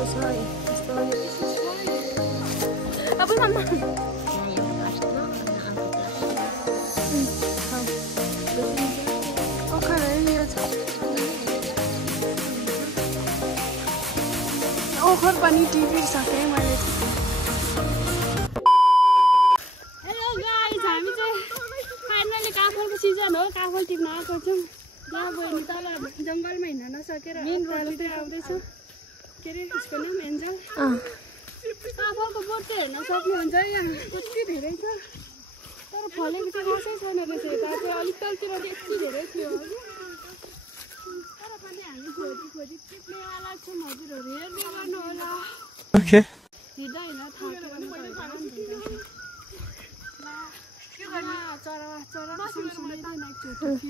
कस्तो छ है अब मम्मा ओखर पनि टिभी सकेँ मैले हेलो गाइस हामी चाहिँ फाइनली काफलको सिजन हो काफल टिप्न आएको छौँ यहाँ गयो नि तल जङ्गलमा हिँड्न नसकेर मेन रोड चाहिँ आउँदैछ के अरे यसको नाम एन्जल काफलको बोट चाहिँ हेर्न सक्नुहुन्छ यहाँ कति धेरै छ तर फलेको चाहिँ खासै छैन रहेछ यता चाहिँ अलिक तलतिर चाहिँ यति धेरै थियो तर पनि हामी खोजी टिप्नेवाला छौँ हजुरहरू हेर्दै गर्नु होला ओके हिँड्दा हिँड्दा थाहा चरा सुनाइदैन एकचोटि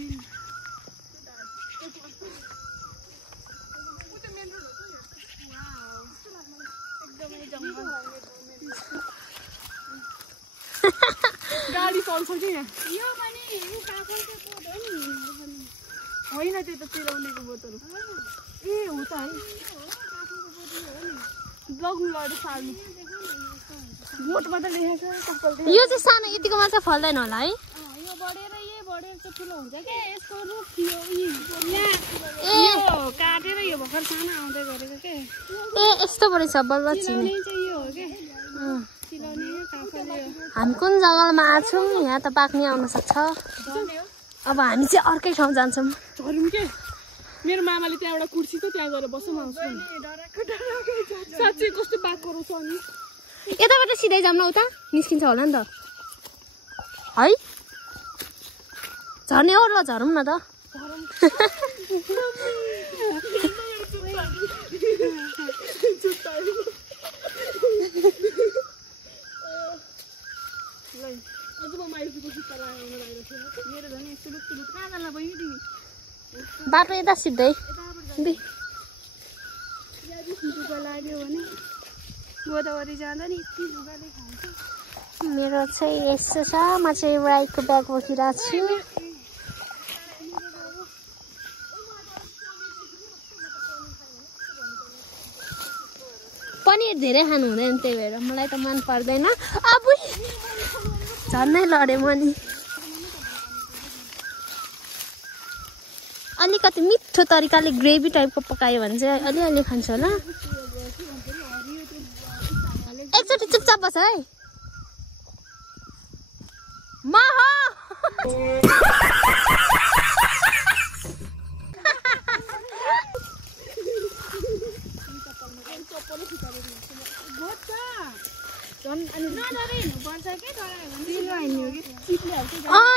गाडी चल्छ कि यहाँ यो पनि काफलको बोट हो नि होइन त्यो त चिलाउनेको बोटहरू ए हो त है लग्नु लड्यो सार्नु बोटमा त लेखेको छ काफल यो चाहिँ सानो यतिकोमा चाहिँ फल्दैन होला है यो बढेर चाहिँ ठुलो हुन्छ के यसको रुख थियो यो काटेर यो भर्खर सानो आउँदै गरेको के ए यस्तो पो रहेछ बल्ल चिने चाहिँ यो हो के हामी कुन जङ्गलमा आछौँ यहाँ त पाक्ने आउन सक्छ अब हामी चाहिँ अर्कै ठाउँ जान्छौँ झरौँ के मेरो मामाले त्यहाँ एउटा कुर्सी त त्यहाँ गएर बसौँ आउँछु साँच्चै कस्तो बाक्लो रहेछ अनि यताबाट सिधै जाऊँ न उता निस्किन्छ होला नि त है झर्ने हो ल झरौँ न त बाटो यता सिधै लाग्यो भने गोदावरी जाँदा नि यति लुगाले खान्छ मेरो चाहिँ यस्तो छ म चाहिँ राइटको ब्याग बोकिरहेको छु पनिर धेरै खानु हुँदैन त्यही भएर मलाई त मन पर्दैन अब झन्नै लडेँ म नि अलिकति मिठो तरिकाले ग्रेभी टाइपको पकायो भने चाहिँ अलिअलि खान्छ होला एकचोटि चुपचाप बस है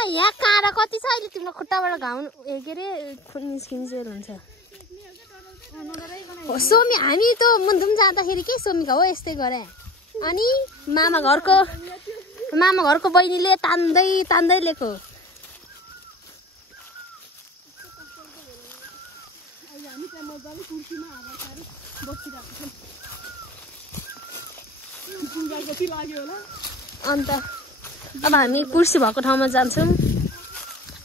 यहाँ काँडा कति छ अहिले तिम्रो खुट्टाबाट घाउ के अरे निस्किन्जेल हुन्छ सोमी हामी त मुन्धुम जाँदाखेरि के सोमीका हो यस्तै गरे अनि मामा घरको बहिनीले तान्दै ल्याएको अन्त अब हामी कुर्सी भएको ठाउँमा जान्छौँ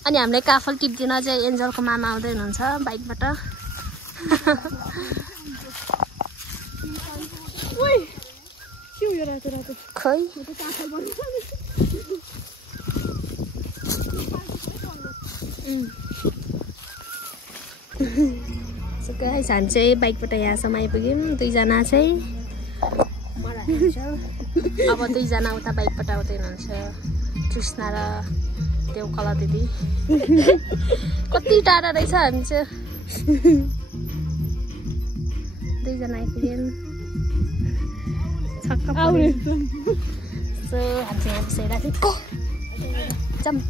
अनि हामीले काफल टिप्दिन चाहिँ एन्जलको मामा आउँदै हुनुहुन्छ बाइकबाट खै हामी चाहिँ बाइकबाट यहाँसम्म आइपुग्यौँ दुईजना चाहिँ अब दुईजना उता बाइकबाट आउँदै हुनुहुन्छ कृष्ण र देवकला दिदी कति टाढा रहेछ हामी चाहिँ दुईजना आइपुग्यौँ छक्क सो हामी चाहिँ यहाँ बसिरहेको छौँ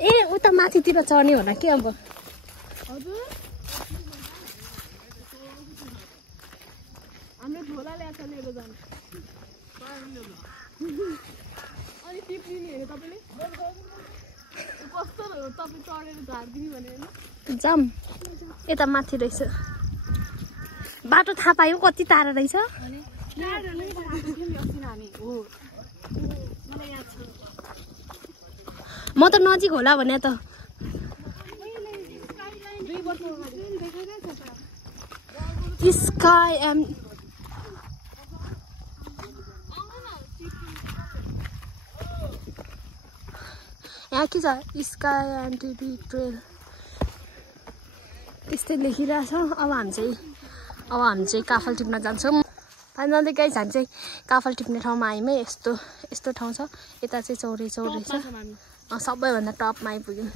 ए उता माथितिर चढ्ने होला के अब हाम्रो झोला ल्याएको छ लिएर जानु अनि टिप लिने हेर्नु तपाईँले कस्तो तपाईँ चढेर झारिदिने भने होइन जाम यता माथि रहेछ बाटो थाहा पायौ कति टाढा रहेछ म त नजिक होला भने त Sky and यहाँ के छ स्काई एन्ड टिबी ट्रेल त्यस्तै लेखिरहेछ। अब हामी चाहिँ काफल टिप्न जान्छौँ। फाइनली गाइस हामी चाहिँ काफल टिप्ने ठाउँमा आयौँ है। यस्तो ठाउँ छ। यता चाहिँ चौरी छ। सबैभन्दा टपमा आइपुग्यौँ।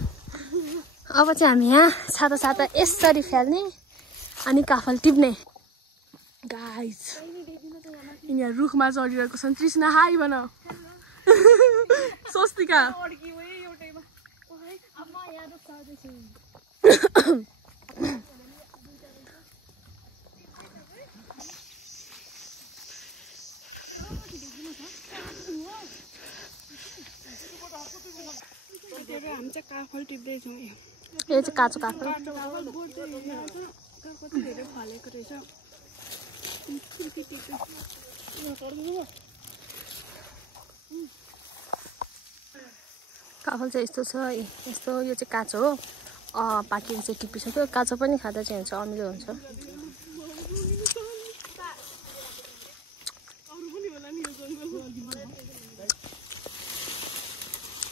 अब चाहिँ हामी यहाँ छाता यसरी फ्याल्ने अनि काफल टिप्ने। गाइस यहाँ रुखमा चढिरहेको छन्। तृष्णा हाई भन। स्वस्तिका हामी चाहिँ काफल टिप्दैछौँ। यो चाहिँ काँचो काफल कति धेरै फलेको रहेछ। काफल चाहिँ यस्तो छ। यस्तो यो चाहिँ काँचो हो। पाकेको चाहिँ टिपिसक्यो। काँचो पनि खाँदा चाहिँ हुन्छ अमिलो हुन्छ।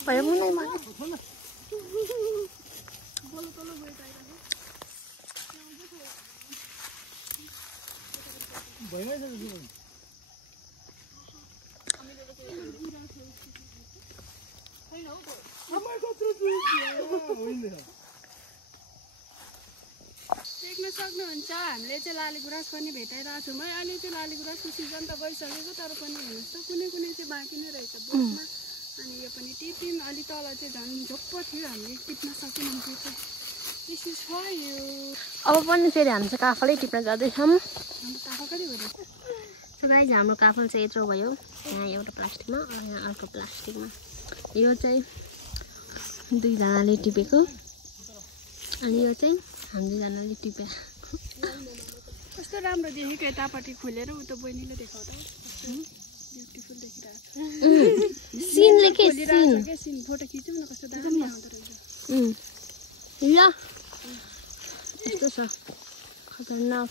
भयो मुनै माने देख्न सक्नुहुन्छ हामीले चाहिँ लालीगुराँस पनि भेटाइरहेको छौँ है। अहिले चाहिँ लालीगुराँसको सिजन त गइसकेको तर पनि हेर्नुहोस् त कुनै चाहिँ बाँकी नै रहेछ बोटमा। अनि यो पनि टिप्यौँ। अलि तल चाहिँ झन् झोप्प थियो। हामीले टिप्न सकेनौँ। त्यो चाहिँ दिस इज फर यु। अब पनि फेरि हामी चाहिँ काफलै टिप्न जाँदैछौँ। हाम्रो काफल कति भयो? सो गाइज हाम्रो काफल चाहिँ यत्रो भयो। यहाँ एउटा प्लास्टिकमा यहाँ अर्को प्लास्टिकमा। यो चाहिँ दुईजनाले टिपेको अनि यो चाहिँ हामी दुईजनाले टिपे। कस्तो राम्रो देखेको यतापट्टि खुलेर उता बहिनीले देखाउँदा ब्युटिफुल देखिरहेको छ। सिनले के सिन फोटो खिचौँ न कस्तो दामी आउँदो रहेछ। ल यस्तो छ खतरनाक।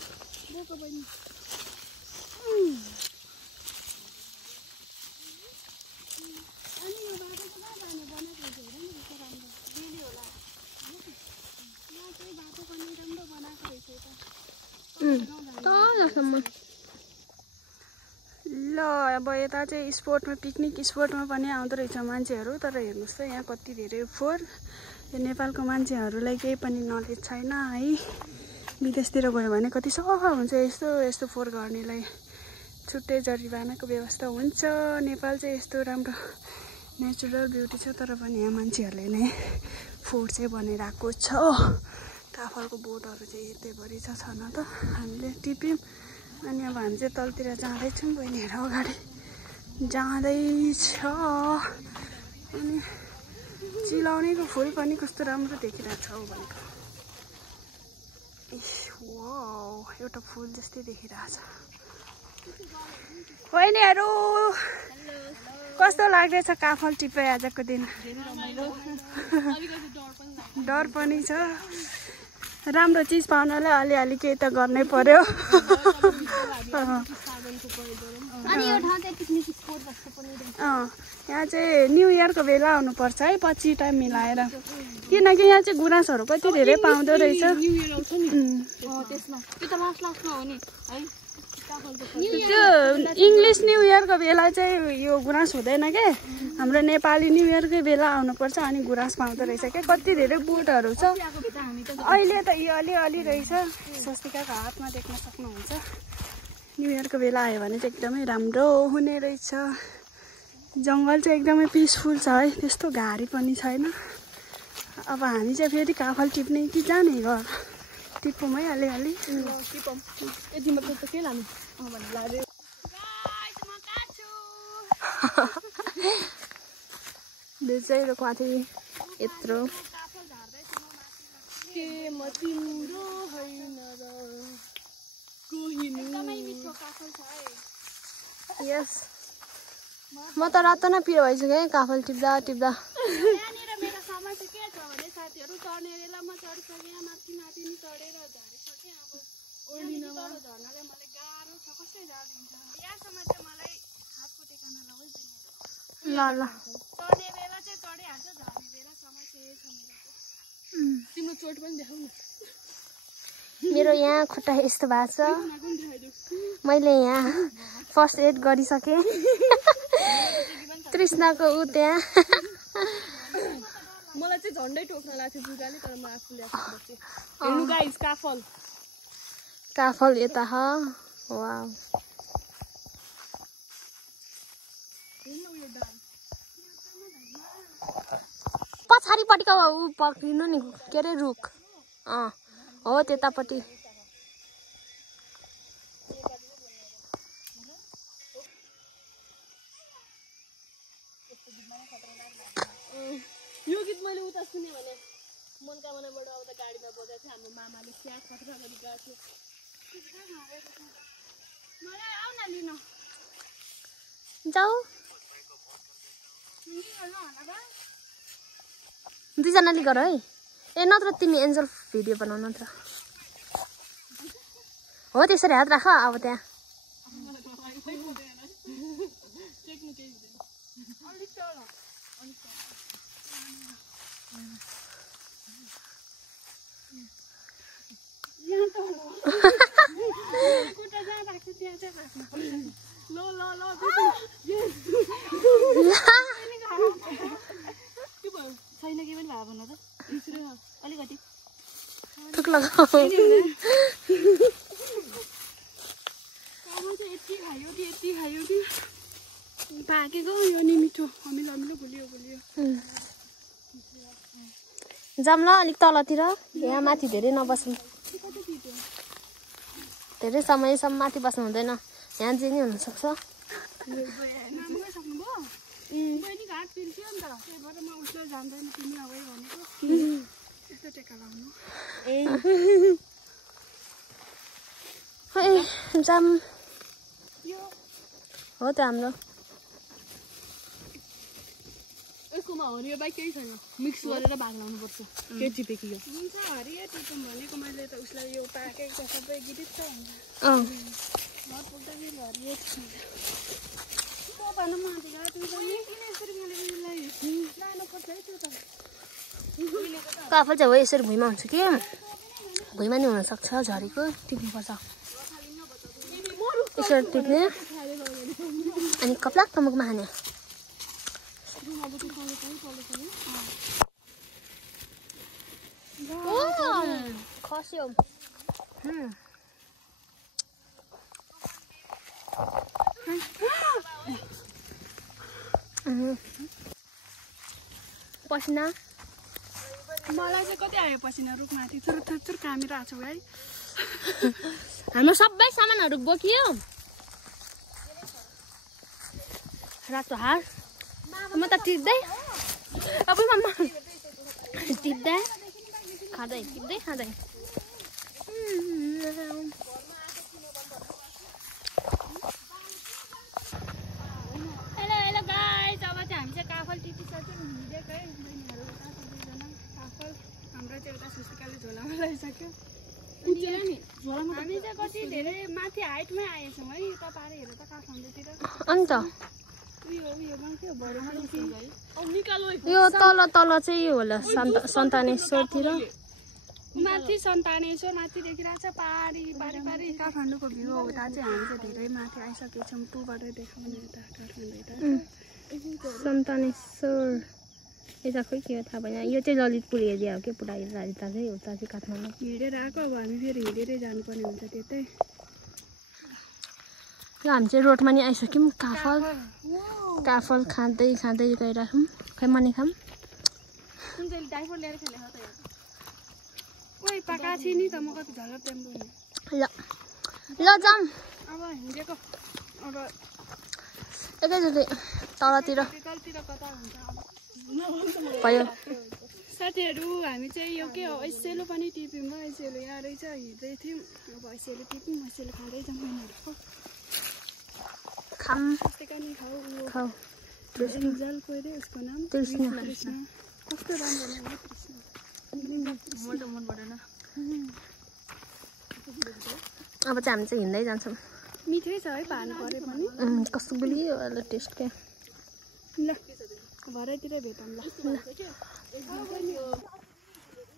ल अब यता चाहिँ स्पोर्टमा पिकनिक स्पोर्टमा पनि आउँदो रहेछ मान्छेहरू। तर हेर्नुहोस् त यहाँ कति धेरै फोहोर। यो नेपालको मान्छेहरूलाई केही पनि नलेज छैन है। विदेशतिर गयो भने कति सफा हुन्छ। यस्तो फोहोर गर्नेलाई छुट्टै जरिवानाको व्यवस्था हुन्छ। नेपाल चाहिँ यस्तो राम्रो नेचुरल ब्युटी छ तर पनि यहाँ मान्छेहरूले नै फोहोर चाहिँ बनाइरहेको छ। काफलको बोटहरू चाहिँ यतैभरि छ न त। हामीले टिप्यौँ अनि अब हामी चाहिँ तलतिर जाँदैछौँ। बहिनीहरू अगाडि जाँदैछ। अनि चिलाउनेको फुल पनि कस्तो राम्रो देखिरहेको छ भनेको। वाउ एउटा फुल जस्तै देखिरहेछ। बहिनीहरू कस्तो लाग्दैछ काफल टिपे आजको दिन? डर पनि छ। राम्रो चिज पाउनलाई अलिअलि केही त गर्नै पर्यो। यहाँ चाहिँ न्यु इयरको बेला आउनुपर्छ है पछि टाइम मिलाएर। किनकि यहाँ चाहिँ गुराँसहरू कति धेरै पाउँदो रहेछ। त्यो इङ्ग्लिस न्यु इयरको बेला चाहिँ यो गुराँस हुँदैन के। हाम्रो नेपाली न्यु इयरकै बेला आउनुपर्छ अनि गुराँस पाउँदो रहेछ क्या। कति धेरै बोटहरू छ। अहिले त यो अलि रहेछ। स्वस्तिकाको हातमा देख्न सक्नुहुन्छ। न्यु इयरको बेला आयो भने चाहिँ एकदमै राम्रो हुने रहेछ। जङ्गल चाहिँ एकदमै पिसफुल छ है। त्यस्तो घारी पनि छैन। अब हामी चाहिँ फेरि काफल टिप्ने कि जाने घर टिपौँ है अलिअलि। यति मात्र त के लानु भन्नु लाग्यो। माथि यत्रो के म तिम्रो होइन र एकदमै मिठो काफल छ है। यस म त रातो न पिरो भइसक्यो काफल टिप्दा। यहाँनिर मेरो समस्या के छ भने साथीहरू चढ्ने बेलामा चढिसकेँ। माथि नि चढेर झरिसकेँ। अब झर्नाले मलाई गाह्रो छ कसरी जादिन्छ यहाँसम्म चाहिँ मलाई हातको टेकाउन लगाइदिनु ल ल चढ्ने बेला चाहिँ चढिहाल्छ झर्ने बेलासम्म चाहिँ छ मेरो तिम्रो चोट पनि देखाउ न मेरो यहाँ खुट्टा यस्तो भएको छ मैले यहाँ फर्स्ट एड गरिसकेँ तृष्णाको ऊ त्यहाँ मलाई चाहिँ झन्डै टोक्न लाग्थ्यो जुगाले तर म आफूले बसेँ हेर्नु गाइस काफल काफल यता ह वाउ पछाडिपट्टिको ऊ पक्रिनु नि के अरे रुख हो त्यतापट्टि यो गीत मैले उता सुने भने मनकामनाबाट आउँदा गाडीमा बजाएको थियो हाम्रो मामाले स्याहार खतरा गरी गएको थियो मलाई आउ न लिन जाऊ दुईजनाले गर है ए नत्र तिमी एन्जल भिडियो बनाऊ नत्र हो त्यसरी हात राख अब त्यहाँ छैन के पनि भए भन त अलिकति ठुक लगाऊ यति खायो कि पाकेको यो नि मिठो अमिलो अमिलो गुलियो जाम ल अलिक तलतिर यहाँ माथि धेरै नबस्नु धेरै समयसम्म माथि बस्नु हुँदैन यहाँ जे नि हुनसक्छ जाम हो त हाम्रो यसकोमा हरियो बाइक केही छैन मिक्स गरेर भाग लाउनुपर्छ के टिपेको यो हुन्छ हरियो टिपौँ भनेको मैले त उसलाई यो पाकेको छ सबै गिरित छ घर पुग्दाखेरि हरियो लानुपर्छ है त्यो त काफल चाहिँ हो यसरी भुइँमा हुन्छ कि भुइँमा नि हुनसक्छ झरेको टिप्नुपर्छ यसरी टिप्ने अनि कप्लाक मुखमा हाने खस्यो पसिना मलाई चाहिँ कति आयो पसिना रुखमाथि थुर थुर थुर कामिरहेको छौ है हाम्रो सबै सामानहरू बोकियो रातो हार म त टिप्दै अब टिप्दै खाँदै हेलो गाइस अब चाहिँ हामी चाहिँ काफल टिपिसक्यौँ हिँडेको है बहिनीहरू उता सबैजना काफल हाम्रो चाहिँ एउटा सुसुकाले झोलामा लगाइसक्यो हामी चाहिँ कति धेरै माथि हाइटमै आएछौँ है उता पारि हेर त काठमाडौँतिर अन्त यो तल चाहिँ यो होला सन्तानेश्वरतिर माथि सन्तानेश्वर माथि देखिरहेको छ पारी काठमाडौँको भ्यू हो उता चाहिँ हामी चाहिँ धेरै माथि आइसकेछौँ टुबाट देखाउने यता काठमाडौँ यता सन्तानेश्वर यता खोइ के हो थाहा भएन यो चाहिँ ललितपुर एरिया हो कि पुरा यता चाहिँ उता चाहिँ काठमाडौँ हिँडेर आएको अब हामी फेरि हिँडेरै जानुपर्ने हुन्छ त्यतै यो हामी चाहिँ रोडमा नि आइसक्यौँ काफल खाँदै गइरहेछौँ खै मनी खाऊँ ओइ पकाएको छु नि त म कति झलक टेम्पो ल जाम अब हिँडेको अब एकैचोटि तलतिर कता हुन्छ भयो साथीहरू हामी चाहिँ यो के हो ऐसेलो पनि टिप्यौँ हो ऐसेलो यहाँ रहेछ हिँड्दै थियौँ अब ऐसेलो टिप्यौँ ऐसेलो खाँदै जाउँ बहिनीहरू खाऊ जल कोइरे उसको नाम तृष्णा कस्तो राम्रो नाम हो तृष्णा मनबाट अब चाहिँ हामी चाहिँ हिँड्दै जान्छौँ। मिठै छ है भानु परे पनि। कस्तो गुलियो वाला टेस्ट के। ल भरेतिरै भेटौँ ल।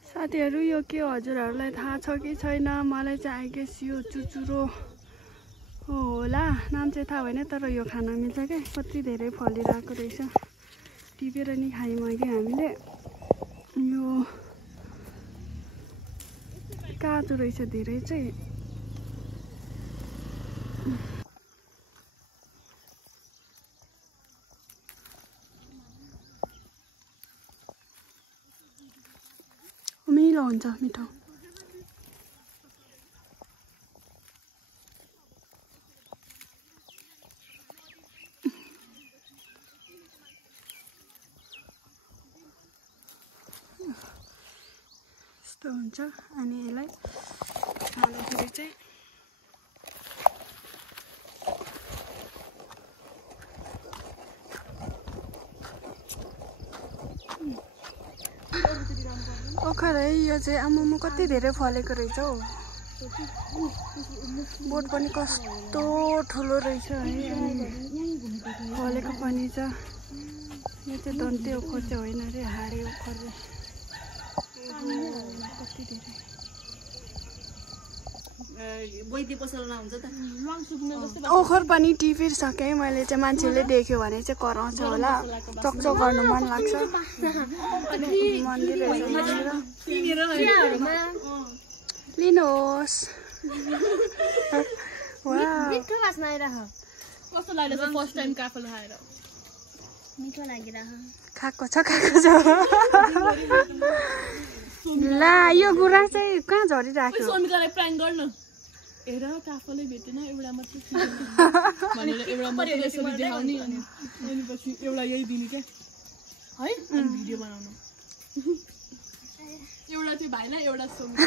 साथीहरू यो के हजुरहरूलाई थाहा छ कि छैन, मलाई चाहिँ आई गेस यो चुचुरो होला, नाम चाहिँ थाहा भएन, तर यो खान मिल्छ क्या, कति धेरै फलिरहेको रहेछ। टिपेर नि खायौँ अहिले हामीले। यो काँचो रहेछ धेरै चाहिँ। मिलो हुन्छ मिठो। यस्तो हुन्छ अनि यसलाई खाँदाखेरि चाहिँ ओखर है यो चाहिँ आमामा कति धेरै फलेको रहेछ हौ। बोट पनि कस्तो ठुलो रहेछ है, अनि फलेको पनि छ। यो चाहिँ दन्ते ओखर चाहिँ होइन अरे, हाडे ओखर रे। कति धेरै ओखर पनि टिपिसकेँ मैले चाहिँ। मान्छेले देख्यो भने चाहिँ कराउँछ होला, चकचक गर्नु मन लाग्छ। मन्दिर लिनुहोस्। मिठो बास्ना आइरह। कस्तो लाग्यो फर्स्ट टाइम काफल खाएर? मिठो लागिरह। खाएको छ ला यो गुरा चाहिँ कहाँ झरिराख्यो? समितालाई प्राङ्क गर्न हेर काफलै भेटेन, एउटा मात्रै भनेर एउटा मात्रै यसरी देखाउने अनि पछि एउटा यही दिने क्या है, अनि भिडियो बनाउनु। एउटा चाहिँ भाइलाई एउटा समिता